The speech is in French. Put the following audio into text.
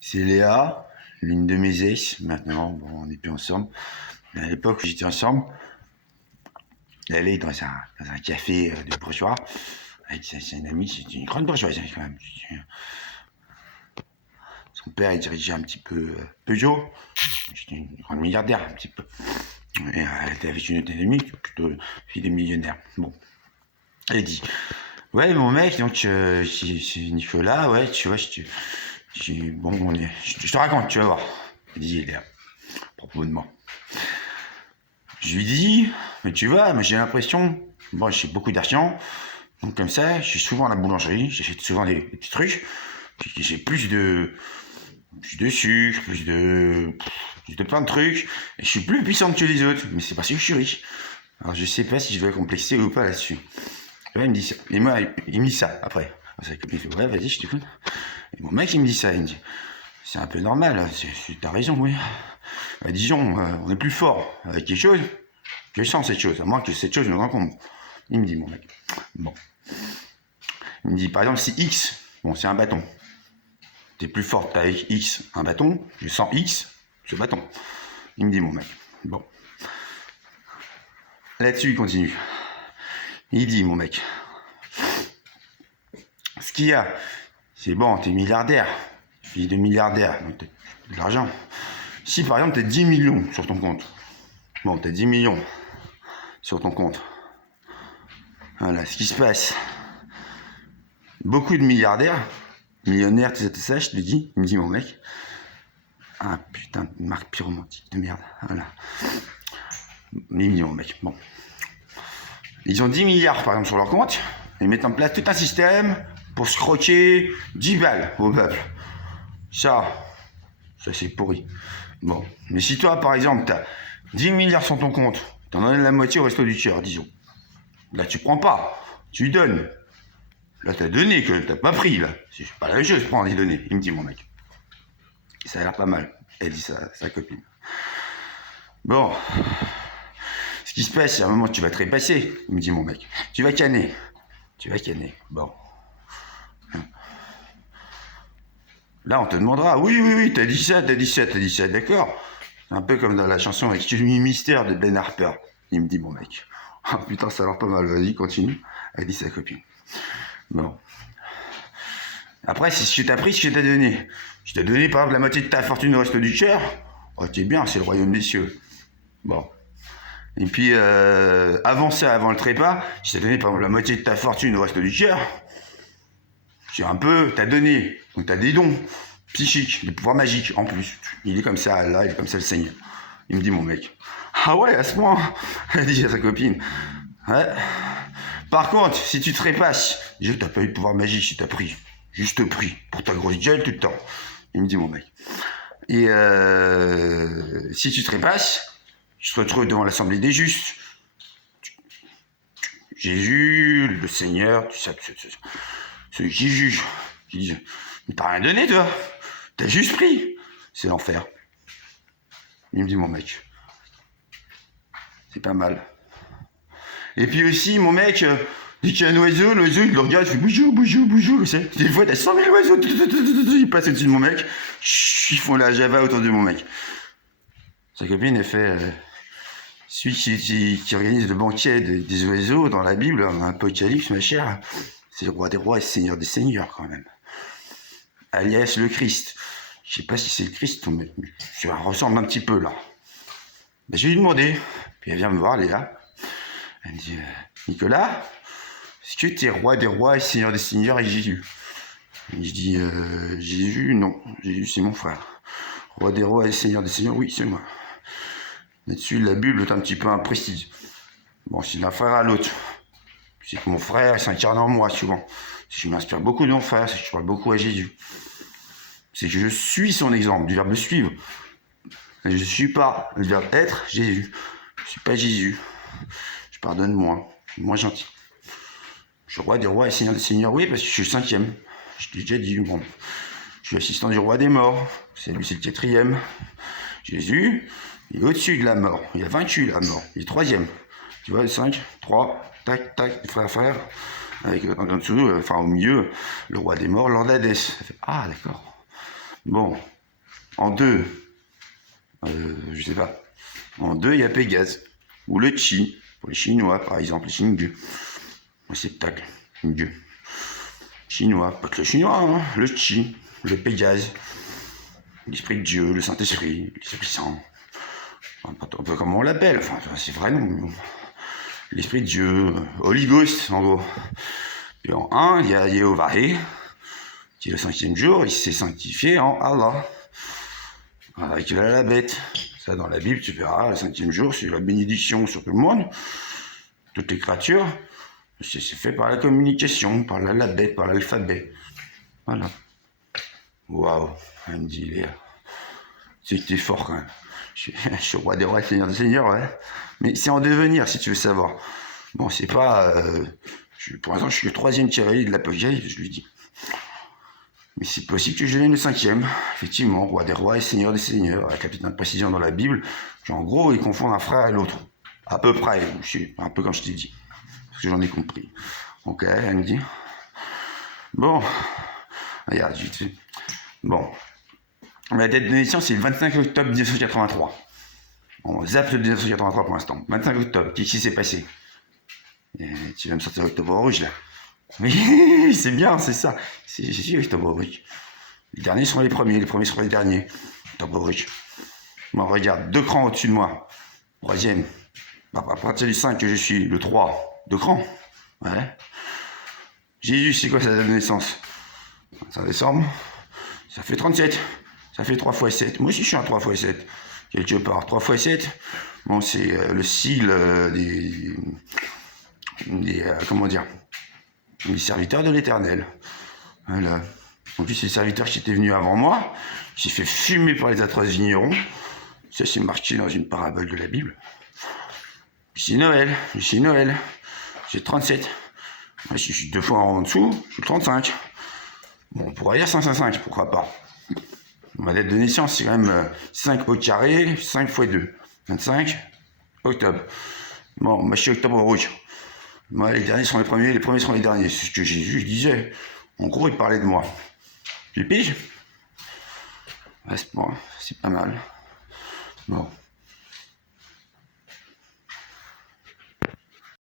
C'est Léa, l'une de mes ex. Maintenant, bon, on n'est plus ensemble. Mais à l'époque où j'étais ensemble, elle est dans un café de bourgeois. C'est une amie, c'est une grande bourgeoise quand même. Son père, il dirigeait un petit peu Peugeot. C'était une grande milliardaire, un petit peu. Et elle était avec une autre amie, plutôt fille de millionnaire. Bon. Elle dit, ouais, mon mec, donc, c'est Nicolas, ouais, tu vois, bon, je te raconte, tu vas voir. Elle dit, Léa, à propos de moi. Je lui dis, mais tu vois, mais j'ai l'impression, bon, j'ai beaucoup d'argent, donc comme ça, je suis souvent à la boulangerie, j'achète souvent des petits trucs, j'ai plus de sucre, plus de plein de trucs, et je suis plus puissant que les autres, mais c'est parce que je suis riche. Alors je sais pas si je vais complexer ou pas là-dessus. Ouais, il me dit ça. Et moi, il me dit ça après. Il fait, ouais, vas-y, je t'écoute. Et mon mec, il me dit ça. Il me dit, c'est un peu normal, t'as raison, oui. Bah, disons, on est plus fort avec quelque chose que sans cette chose, à moins que cette chose nous rencontre. Il me dit, mon mec. Bon. Il me dit, par exemple, si X, bon, c'est un bâton. T'es plus fort avec X, un bâton, que sans X, ce bâton. Il me dit, mon mec. Bon. Là-dessus, il continue. Il dit, mon mec, ce qu'il y a, c'est bon, t'es milliardaire, fille de milliardaire, donc t'as de l'argent. Si par exemple t'as 10 millions sur ton compte, bon, t'as 10 millions sur ton compte, voilà, ce qui se passe, beaucoup de milliardaires, millionnaires, tout ça, je te dis, il me dit mon mec, ah putain, de marque pyromantique de merde, voilà. 10 millions, mec, bon. Ils ont 10 milliards, par exemple, sur leur compte. Ils mettent en place tout un système pour se croquer 10 balles au peuple. Ça c'est pourri. Bon. Mais si toi, par exemple, t'as 10 milliards sur ton compte, t'en donnes la moitié au resto du cœur, disons. Là, tu prends pas. Tu donnes. Là, t'as donné, que t'as pas pris, là. C'est pas la même chose, prendre et donner. Il me dit, mon mec. Ça a l'air pas mal. Elle dit ça, sa copine. Bon. Ce qui se passe, c'est à un moment, tu vas te répasser, il me dit mon mec. Tu vas canner. Bon. Là, on te demandera, oui, t'as dit ça, d'accord. C'est un peu comme dans la chanson Excuse me Mystère de Ben Harper. Il me dit, mon mec. Ah putain, ça a l'air pas mal, vas-y, continue. Elle dit sa copine. Bon. Après, c'est ce que t'as pris, ce que t'as donné. Je t'ai donné, par exemple, la moitié de ta fortune au resto du cœur. Oh, t'es bien, c'est le royaume des cieux. Bon. Et puis, avant ça, avant le trépas, je t'ai donné par exemple la moitié de ta fortune au resto du cœur. J'ai un peu, t'as donné. Donc t'as des dons psychiques, des pouvoirs magiques en plus. Il est comme ça, là, il est comme ça le Seigneur. Il me dit, mon mec. Ah ouais, à ce point. Elle dit à sa copine. Ouais. Par contre, si tu te trépasses, déjà t'as pas eu de pouvoir magique si t'as pris. Juste pris. Pour ta grosse gueule tout le temps. Il me dit, mon mec. Et si tu te trépasses, tu te retrouves devant l'assemblée des justes. Jésus, le Seigneur, tout ça, ceux qui jugent, qui disent, mais t'as rien donné, toi. T'as juste pris. C'est l'enfer. Il me dit, mon mec, c'est pas mal. Et puis aussi, mon mec, dès qu'il y a un oiseau, l'oiseau, il le regarde, il fait boujou, tu sais. Des fois, t'as 100 000 oiseaux, ils passent au-dessus de mon mec, ils font la java autour de mon mec. Sa copine, elle fait, celui qui organise le banquet des oiseaux dans la Bible, dans l'Apocalypse, ma chère, c'est le roi des rois et Seigneur des seigneurs, quand même. Alias le Christ. Je sais pas si c'est le Christ, mais ça ressemble un petit peu, là. Ben, je vais lui demander. Puis elle vient me voir, Léa. Elle me dit, Nicolas, est-ce que tu es roi des rois et Seigneur des seigneurs et Jésus? Et je dis, Jésus, non. Jésus, c'est mon frère. Roi des rois et Seigneur des seigneurs, oui, c'est moi. Là-dessus, la Bible est un petit peu imprécise. Bon, c'est d'un frère à l'autre. C'est que mon frère s'incarne en moi, souvent. Si je m'inspire beaucoup de mon frère, c'est que je parle beaucoup à Jésus. C'est que je suis son exemple, du verbe suivre. Je ne suis pas le verbe être Jésus. Je ne suis pas Jésus. Je pardonne moins. Je suis moins gentil. Je suis roi des rois et Seigneur des seigneurs, oui, parce que je suis le 5e. Je t'ai déjà dit, bon. Je suis assistant du roi des morts. C'est lui, c'est le 4e. Jésus, il est au-dessus de la mort. Il a vaincu la mort. Il est 3e. Tu vois, le 5, 3, tac, tac, frère. Avec en dessous, enfin au milieu, le roi des morts, l'Ordadès. Ah, d'accord. Bon, en 2, je sais pas. En 2, il y a Pégase, ou le Qi, pour les Chinois, par exemple, les Xingu. Réceptacle, Xingu. Chinois, pas que le chinois, hein, le Qi, le Pégase, l'Esprit de Dieu, le Saint-Esprit, l'Esprit Saint. Un peu comme on l'appelle, enfin, c'est vrai nom. L'Esprit de Dieu, Holy Ghost, en gros. Puis en 1, il y a Yehovah, qui est le 5e jour, il s'est sanctifié en Allah. Avec la bête. Ça, dans la Bible, tu verras, le 5e jour, c'est la bénédiction sur tout le monde, toutes les créatures. C'est fait par la communication, par l'alphabet, par l'alphabet. Voilà. Waouh, Andy, c'est que t'es fort quand même. Je suis roi des rois, seigneur des seigneurs, ouais. Mais c'est en devenir, si tu veux savoir. Bon, c'est pas... pour l'instant, je suis le 3e cavalier de l'Apocalypse, je lui dis. Mais c'est possible que je devienne le 5e. Effectivement, roi des rois et seigneur des seigneurs, avec la petite précision dans la Bible, qu'en gros, ils confondent un frère et l'autre. À peu près, un peu comme je t'ai dit. Parce que j'en ai compris. Ok, Andy. Bon, regarde, vite fait. Bon. Ma date de naissance, c'est le 25 octobre 1983. On zappe le 1983 pour l'instant. 25 octobre, qu'est-ce qui s'est passé? Tu vas me sortir l'octobre rouge, là. Oui, c'est bien, c'est ça. C'est sûr, octobre rouge. Les derniers sont les premiers seront les derniers. Octobre rouge. Bon, regarde, 2 crans au-dessus de moi. 3e. À partir du 5 que je suis, le 3. 2 crans. Ouais. Jésus, c'est quoi sa date de naissance? 25 décembre. Ça fait 37. Ça fait 3 x 7. Moi aussi, je suis un 3 x 7. Quelque part. 3 x 7. Bon, c'est le sigle comment dire, les serviteurs de l'Éternel. Voilà. En plus, c'est les serviteurs qui étaient venus avant moi. J'ai fait fumer par les atroces vignerons. Ça, c'est marqué dans une parabole de la Bible. C'est Noël. J'ai 37. Moi, je suis 2 fois en dessous. Je suis 35. Bon, on pourrait dire 555, pourquoi pas. Ma date de naissance, c'est quand même 5 au carré, 5 x 2. 25 octobre. Bon, moi, je suis octobre rouge. Moi, les derniers sont les premiers seront les derniers. C'est ce que Jésus disait. En gros, il parlait de moi. Tu piges? Ouais, c'est bon, c'est pas mal. Bon.